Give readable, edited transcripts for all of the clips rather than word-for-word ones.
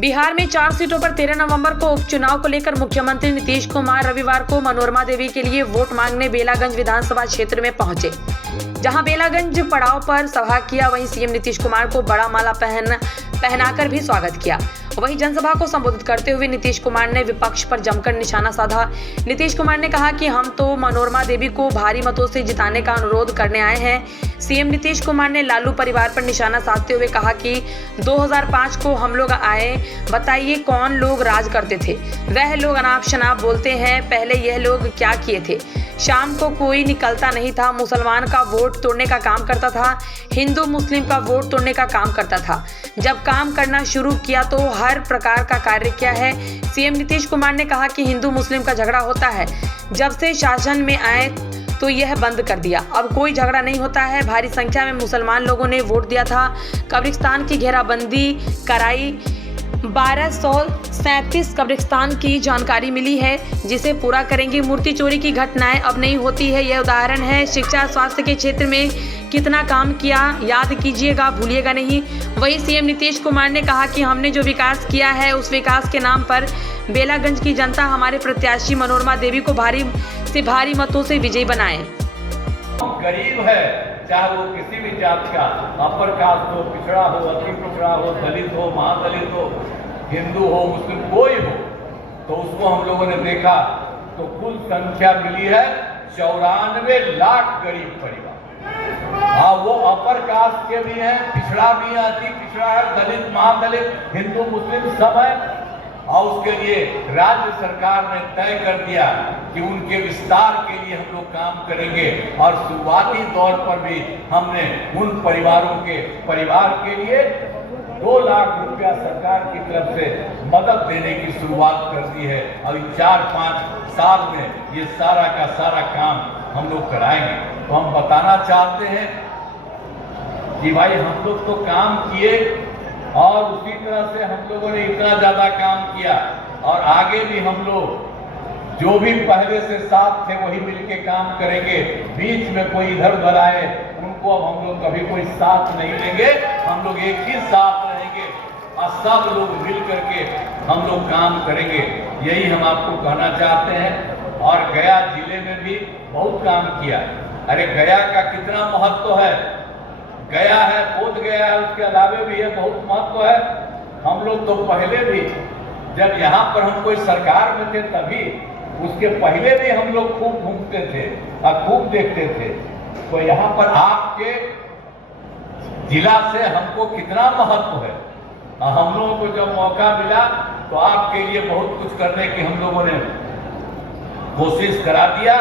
बिहार में 4 सीटों पर 13 नवंबर को उपचुनाव को लेकर मुख्यमंत्री नीतीश कुमार रविवार को मनोरमा देवी के लिए वोट मांगने बेलागंज विधानसभा क्षेत्र में पहुंचे। जहां बेलागंज पड़ाव पर सभा किया, वहीं सीएम नीतीश कुमार को बड़ा माला पहनाकर भी स्वागत किया। वहीं जनसभा को संबोधित करते हुए नीतीश कुमार ने विपक्ष पर जमकर निशाना साधा। नीतीश कुमार ने कहा कि हम तो मनोरमा देवी को भारी मतों से जिताने का अनुरोध करने आए हैं। सीएम नीतीश कुमार ने लालू परिवार पर निशाना साधते हुए कहा कि 2005 को हम लोग आए, बताइए कौन लोग राज करते थे? वह लोग अनाप शनाप बोलते हैं, पहले यह लोग क्या किए थे? शाम को कोई निकलता नहीं था, मुसलमान का वोट तोड़ने का काम करता था, हिंदू मुस्लिम का वोट तोड़ने का काम करता था। जब काम करना शुरू किया तो हर प्रकार का कार्य किया है। सीएम नीतीश कुमार ने कहा कि हिंदू मुस्लिम का झगड़ा होता है, जब से शासन में आए तो यह बंद कर दिया, अब कोई झगड़ा नहीं होता है। भारी संख्या में मुसलमान लोगों ने वोट दिया था। कब्रिस्तान की घेराबंदी कराई, 1237 कब्रिस्तान की जानकारी मिली है, जिसे पूरा करेंगे। मूर्ति चोरी की घटनाएं अब नहीं होती है, यह उदाहरण है। शिक्षा स्वास्थ्य के क्षेत्र में कितना काम किया, याद कीजिएगा, भूलिएगा नहीं। वहीं सीएम नीतीश कुमार ने कहा कि हमने जो विकास किया है, उस विकास के नाम पर बेलागंज की जनता हमारे प्रत्याशी मनोरमा देवी को भारी मतों से विजयी बनाए। गरीब है, चाहे वो किसी भी जात का, अपर कास्ट हो, पिछड़ा हो, अति पिछड़ा हो, दलित हो, महादलित हो, हिंदू हो, मुस्लिम, कोई हो, तो उसको हम लोगों ने देखा तो कुल संख्या मिली है 94 लाख गरीब परिवार। हाँ, वो अपर कास्ट के भी हैं, पिछड़ा भी है, अति पिछड़ा है, दलित, महादलित, हिंदू, मुस्लिम सब है। और उसके लिए राज्य सरकार ने तय कर दिया कि उनके विस्तार के लिए हम लोग काम करेंगे। और शुरुआती दौर पर भी हमने उन परिवारों के परिवार के लिए 2 लाख रुपया सरकार की तरफ से मदद देने की शुरुआत कर दी है। अभी 4-5 साल में ये सारा का सारा काम हम लोग कराएंगे। तो हम बताना चाहते हैं कि भाई हम लोग तो काम किए, और उसी तरह से हम लोगों ने इतना ज्यादा काम किया, और आगे भी हम लोग जो भी पहले से साथ थे वही मिलके काम करेंगे। बीच में कोई इधर उधर आए, उनको अब हम लोग कभी कोई साथ नहीं लेंगे। हम लोग एक ही साथ रहेंगे और सब लोग मिल करके हम लोग काम करेंगे। यही हम आपको कहना चाहते हैं। और गया जिले में भी बहुत काम किया। अरे गया का कितना महत्व है, गया है, बोध गया है, उसके अलावे भी है, बहुत महत्व है। हम लोग तो पहले भी जब यहाँ पर हम कोई सरकार में थे, तभी उसके पहले भी हम लोग खूब घूमते थे और खूब देखते थे। तो यहाँ पर आपके जिला से हमको कितना महत्व है। हम लोगों को जब मौका मिला तो आपके लिए बहुत कुछ करने की हम लोगों ने कोशिश करा दिया।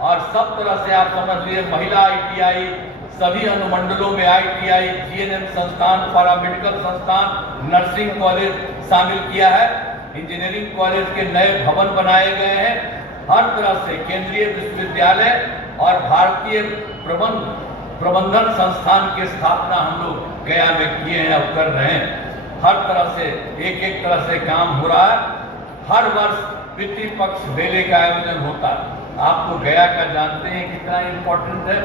और सब तरह से आप समझ लीजिए, महिला ITI, सभी अनुमंडलों में ITI, GNM संस्थान, पैरामेडिकल संस्थान, नर्सिंग कॉलेज शामिल किया है। इंजीनियरिंग कॉलेज के नए भवन बनाए गए हैं। हर तरह से केंद्रीय विश्वविद्यालय और भारतीय प्रबंधन संस्थान की स्थापना हम लोग गया में किए हैं और कर रहे हैं। हर तरह से एक तरह से काम हो रहा है। हर वर्ष पितृपक्ष मेले का आयोजन होता है। आप तो गया का जानते हैं कितना इम्पोर्टेंट है।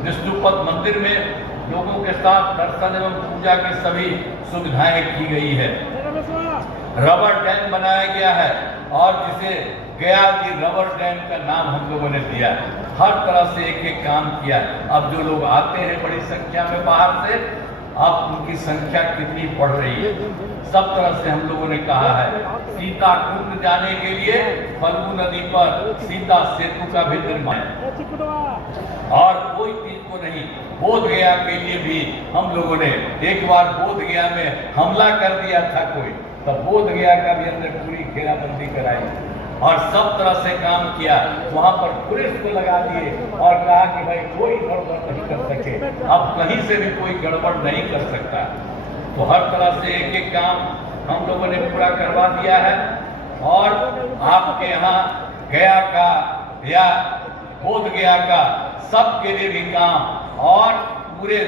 विष्णुपद मंदिर में लोगों के साथ दर्शन एवं पूजा की सभी सुविधाएं की गई है। रबर डैम बनाया गया है, और जिसे गया जी रबर डैम का नाम हम लोगों ने दिया। हर तरह से एक काम किया। अब जो लोग आते हैं बड़ी संख्या में बाहर से, अब उनकी संख्या कितनी बढ़ रही है। सब तरह से हम लोगों ने कहा है। सीता कुंड जाने के लिए फल्गु नदी पर सीता सेतु का भी निर्माण, और कोई चीज को नहीं। बोध गया के लिए भी हम लोगों ने एक बार बोध गया में हमला कर दिया था कोई, तब बोध गया का भी हमने पूरी घेराबंदी कराई और सब तरह से काम किया। वहां पर पुलिस को लगा दिए और कहा कि भाई कोई गड़बड़ नहीं कर सके, अब कहीं से भी कोई गड़बड़ नहीं कर सकता। तो हर तरह से एक काम हम लोगों ने पूरा करवा दिया है। और आपके यहाँ गया का या बोध गया का सबके लिए भी काम, और पूरे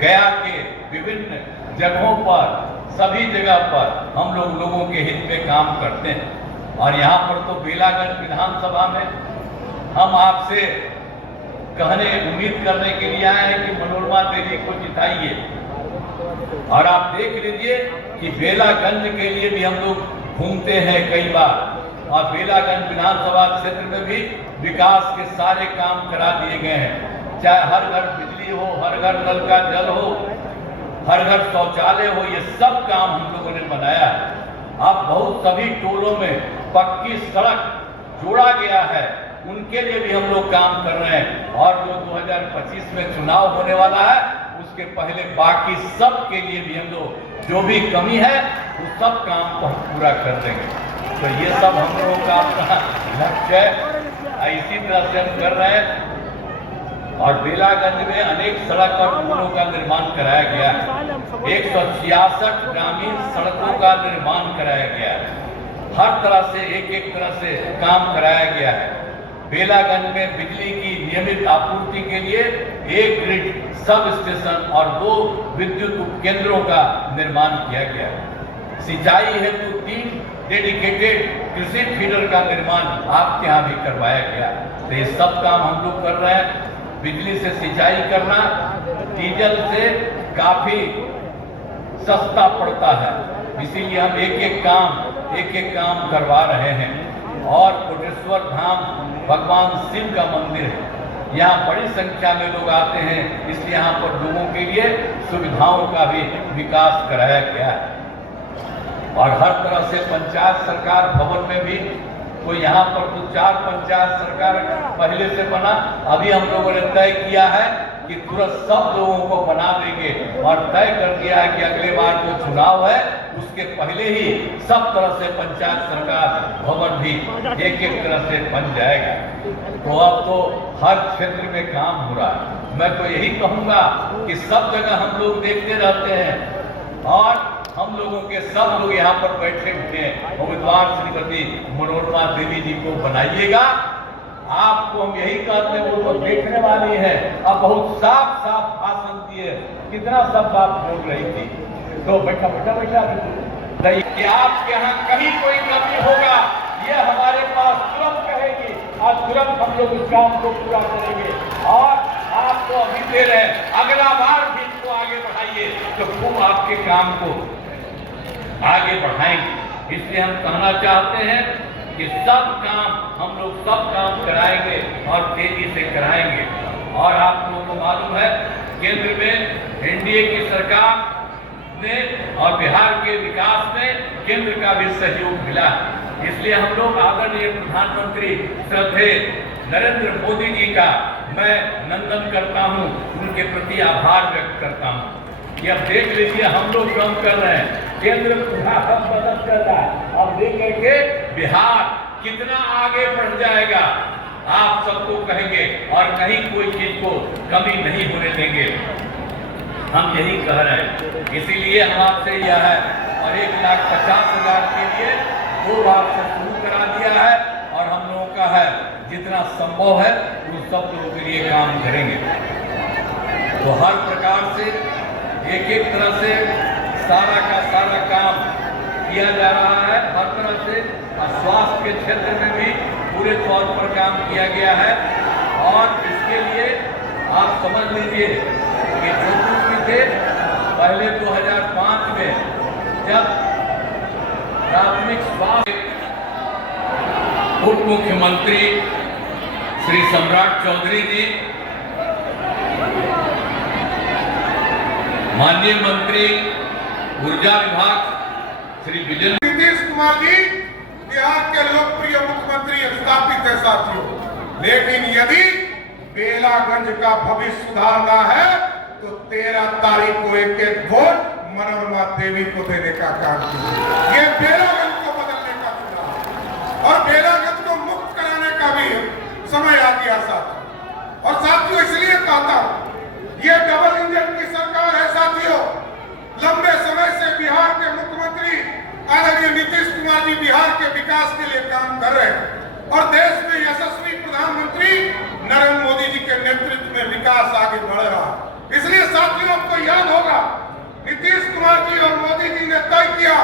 गया के विभिन्न जगहों पर, सभी जगह पर हम लोग लोगों के हित में काम करते हैं। और यहाँ पर तो बेलागंज विधानसभा में हम आपसे कहने, उम्मीद करने के लिए आए हैं कि मनोरमा देवी को जिताइए। और आप देख लीजिए कि बेलागंज के लिए भी हम लोग घूमते हैं कई बार, और बेलागंज विधानसभा क्षेत्र में भी विकास के सारे काम करा दिए गए हैं। चाहे हर घर बिजली हो, हर घर नल का जल हो, हर घर शौचालय हो, ये सब काम हम लोगों ने बनाया है। अब बहुत सभी टोलों में पक्की सड़क जोड़ा गया है, उनके लिए भी हम लोग काम कर रहे हैं। और जो 2025 में चुनाव होने वाला है उसके पहले बाकी सब के लिए भी हम लोग जो भी कमी है वो सब काम को हम पूरा कर देंगे। तो ये सब हम लोगों का अपना लक्ष्य है, इसी तरह से हम कर रहे हैं। और बेलागंज में अनेक सड़क और पुलों का निर्माण कराया गया है। 166 ग्रामीण सड़कों का निर्माण कराया गया है। हर तरह से एक तरह से काम कराया गया है। बेलागंज में बिजली की नियमित आपूर्ति के लिए 1 ग्रिड सब स्टेशन और 2 विद्युत उपकेंद्रों का निर्माण किया गया है। सिंचाई हेतु 3 डेडिकेटेड कृषि फीडर का निर्माण आपके यहाँ भी करवाया गया। तो ये सब काम हम लोग कर रहे हैं। बिजली से सिंचाई करना डीजल से काफी सस्ता पड़ता है, इसीलिए हम एक एक काम करवा रहे हैं। और कोटेश्वर धाम भगवान शिव का मंदिर है, यहाँ बड़ी संख्या में लोग आते हैं, इसलिए यहाँ पर लोगों के लिए सुविधाओं का भी विकास कराया गया है। और हर तरह से पंचायत सरकार भवन में भी तो यहाँ पर तो 4 पंचायत सरकार पहले से बना, अभी हम लोगों ने तय किया है कि तुरंत सब लोगों को बना देंगे और तय कर दिया है कि अगले बार जो चुनाव है उसके पहले ही सब तरह से पंचायत सरकार भवन भी एक तरह से बन जाएगा। तो अब तो हर क्षेत्र में काम हो रहा है। मैं तो यही कहूँगा कि सब जगह हम लोग देखते रहते हैं और हम लोगों के सब लोग यहाँ पर बैठे हुए हैं। उम्मीदवार श्रीमती मनोरमा देवी जी को बनाइएगा। आपको हम यही कहते हैं, वो तो देखने वाली है, अब बहुत साफ साफ भाषण दिए, कितना सब बात बोल रही थी। तो बैठा कि आपके यहाँ कहीं कोई कमी होगा ये हमारे पास तुरंत कहेगी और तुरंत हम लोग उस काम को पूरा करेंगे। और आपको अभी दे रहे हैं, अगला बार भी इसको आगे बढ़ाइए तो खूब आपके काम को आगे बढ़ाएंगे। इसलिए हम कहना चाहते हैं कि सब काम हम लोग सब काम कराएंगे और तेजी से कराएंगे। और आप लोगों को मालूम है केंद्र में एनडीए की सरकार ने और बिहार के विकास में केंद्र का भी सहयोग मिला है। इसलिए हम लोग आदरणीय प्रधानमंत्री श्रद्धेय नरेंद्र मोदी जी का मैं नंदन करता हूं, उनके प्रति आभार व्यक्त करता हूं कि अब देख लीजिए हम लोग काम कर रहे हैं, केंद्र पूरा सब मदद कर रहा है। अब देख करके बिहार कितना आगे बढ़ जाएगा आप सबको कहेंगे और कहीं कोई चीज को कमी नहीं होने देंगे। हम यही कह रहे हैं, इसीलिए हम आपसे यह है और 1,50,000 के लिए 2 बार से शुरू करा दिया है और हम लोगों का है जितना संभव है उन सब लोगों के लिए काम करेंगे। तो हर प्रकार से एक तरह से सारा का सारा काम किया जा रहा है हर तरह से। और स्वास्थ्य के क्षेत्र में भी पूरे तौर पर काम किया गया है। और इसके लिए आप समझ लीजिए कि जो कुछ भी थे पहले 2005 में जब प्राथमिक स्वास्थ्य उप मुख्यमंत्री श्री सम्राट चौधरी जी, माननीय मंत्री ऊर्जा विभाग श्री विजय नीतीश कुमार जी बिहार के लोकप्रिय मुख्यमंत्री स्थापित है साथियों, लेकिन यदि बेलागंज का भविष्य सुधारना है तो 13 तारीख को एक वोट मनोरमा देवी को देने का काम कीजिए। ये बेलागंज को बदलने का चुनाव और बेलागंज को मुक्त कराने का भी समय आ गया साथियों। और साथियों इसलिए कहता हूं ये डबल इंजन की सरकार है साथियों। लंबे समय से बिहार के मुख्यमंत्री आदरणीय नीतीश कुमार जी बिहार के विकास के लिए काम कर रहे हैं और देश में यशस्वी प्रधानमंत्री नरेंद्र मोदी जी के नेतृत्व में विकास आगे बढ़ रहा है। इसलिए साथियों आपको याद होगा नीतीश कुमार जी और मोदी जी ने तय किया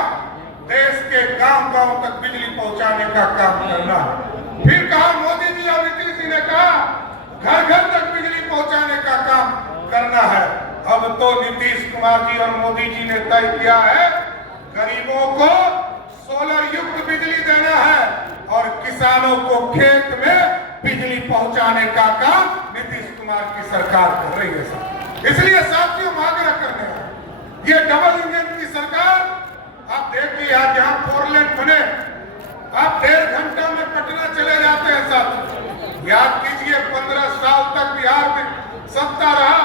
देश के गांव-गांव तक बिजली पहुंचाने का काम करना है। फिर कहा मोदी जी और नीतीश जी ने कहा घर घर तक बिजली पहुंचाने का काम करना है। अब तो नीतीश कुमार जी और मोदी जी ने तय किया है गरीबों को सोलर युक्त बिजली देना है और किसानों को खेत में बिजली पहुंचाने का काम नीतीश कुमार की सरकार कर रही है सर। इसलिए साथियों हम आग्रह करने हैं, ये डबल इंजन की सरकार, आप देखिए आज जहां 4 लेन बने आप 1.5 घंटा में पटना चले जाते हैं साथ। याद कीजिए 15 साल तक बिहार में सत्ता रहा,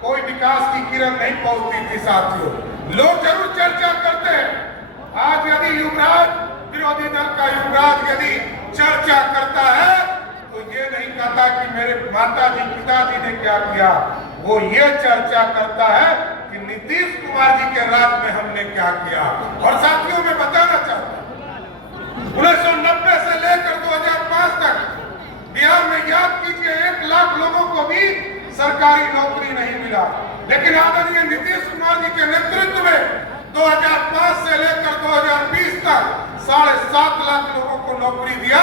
कोई विकास की किरण नहीं पहुंचती थी साथियों। लोग जरूर चर्चा करते हैं, आज यदि युवराज, विरोधी दल का युवराज यदि चर्चा करता है तो ये नहीं कहता कि मेरे माता जी पिताजी ने क्या किया, वो ये चर्चा करता है कि नीतीश कुमार जी के राज में हमने क्या किया। और साथियों मैं बताना चाहता हूं 1990 से लेकर 2005 तक बिहार में याद कीजिए 1 लाख लोगों को भी सरकारी नौकरी नहीं मिला, लेकिन आदरणीय नीतीश कुमार जी के नेतृत्व में 2005 से लेकर 2020 तक 7.5 लाख लोगों को नौकरी दिया।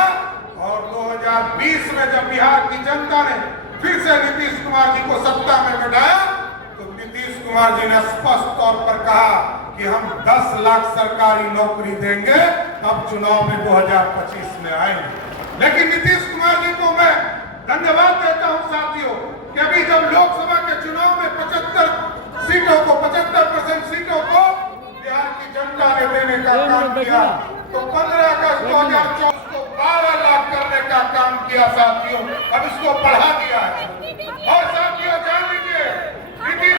और 2020 में जब बिहार की जनता ने फिर से नीतीश कुमार जी को सत्ता में बैठाया तो नीतीश कुमार जी ने स्पष्ट तौर पर कहा कि हम 10 लाख सरकारी नौकरी देंगे, अब चुनाव में 2025 में आएंगे। लेकिन नीतीश कुमार जी को मैं धन्यवाद देता हूं साथियों कि अभी जब लोकसभा के चुनाव में 75% सीटों को बिहार की जनता ने देने का काम किया, तो 15 अगस्त 2024 को 12 लाख करने का काम किया साथियों। अब इसको बढ़ा दिया है।